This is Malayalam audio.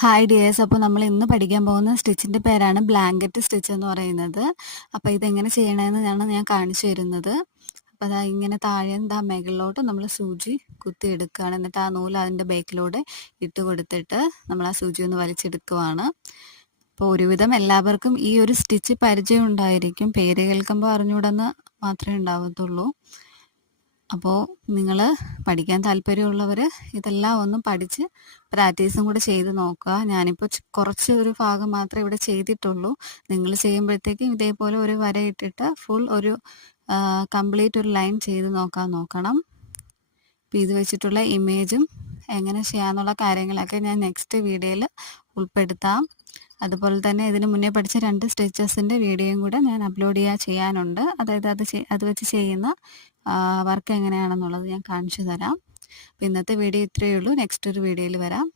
Hi dears. അപ്പോൾ നമ്മൾ ഇന്ന് പഠിക്കാൻ പോകുന്ന സ്റ്റിച്ചിൻ്റെ പേരാണ് ബ്ലാങ്കറ്റ് സ്റ്റിച്ച് എന്ന് പറയുന്നത്. അപ്പോൾ ഇതെങ്ങനെ ചെയ്യണമെന്നാണ് ഞാൻ കാണിച്ചു തരുന്നത്. അപ്പോൾ അതാ ഇങ്ങനെ താഴെ മുകളിലോട്ട് നമ്മൾ സൂചി കുത്തി എടുക്കുകയാണ്. എന്നിട്ട് ആ നൂല് അതിൻ്റെ ബേക്കിലൂടെ ഇട്ട് കൊടുത്തിട്ട് നമ്മൾ ആ സൂചി ഒന്ന് വലിച്ചെടുക്കുവാണ്. അപ്പോൾ ഒരുവിധം എല്ലാവർക്കും ഈ ഒരു സ്റ്റിച്ച് പരിചയം ഉണ്ടായിരിക്കും. പേര് കേൾക്കുമ്പോൾ അറിഞ്ഞുകൂടെന്ന് മാത്രമേ ഉണ്ടാവത്തുള്ളൂ. അപ്പോൾ നിങ്ങൾ പഠിക്കാൻ താല്പര്യമുള്ളവർ ഇതെല്ലാം ഒന്ന് പഠിച്ച് പ്രാക്ടീസും കൂടെ ചെയ്ത് നോക്കുക. ഞാനിപ്പോൾ കുറച്ച് ഒരു ഭാഗം മാത്രമേ ഇവിടെ ചെയ്തിട്ടുള്ളൂ. നിങ്ങൾ ചെയ്യുമ്പോഴത്തേക്കും ഇതേപോലെ ഒരു വര ഇട്ടിട്ട് ഫുൾ ഒരു കംപ്ലീറ്റ് ഒരു ലൈൻ ചെയ്ത് നോക്കണം. അപ്പോൾ ഇത് വെച്ചിട്ടുള്ള ഇമേജും എങ്ങനെ ചെയ്യാന്നുള്ള കാര്യങ്ങളൊക്കെ ഞാൻ നെക്സ്റ്റ് വീഡിയോയിൽ ഉൾപ്പെടുത്താം. അതുപോലെ തന്നെ ഇതിന് മുന്നേ പഠിച്ച 2 സ്റ്റിച്ചസിൻ്റെ വീഡിയോയും കൂടെ ഞാൻ അപ്ലോഡ് ചെയ്യാനുണ്ട്. അതായത് അത് വെച്ച് ചെയ്യുന്ന വർക്ക് എങ്ങനെയാണെന്നുള്ളത് ഞാൻ കാണിച്ചു തരാം. അപ്പോൾ ഇന്നത്തെ വീഡിയോ ഇത്രയേ ഉള്ളൂ. നെക്സ്റ്റ് ഒരു വീഡിയോയിൽ വരാം.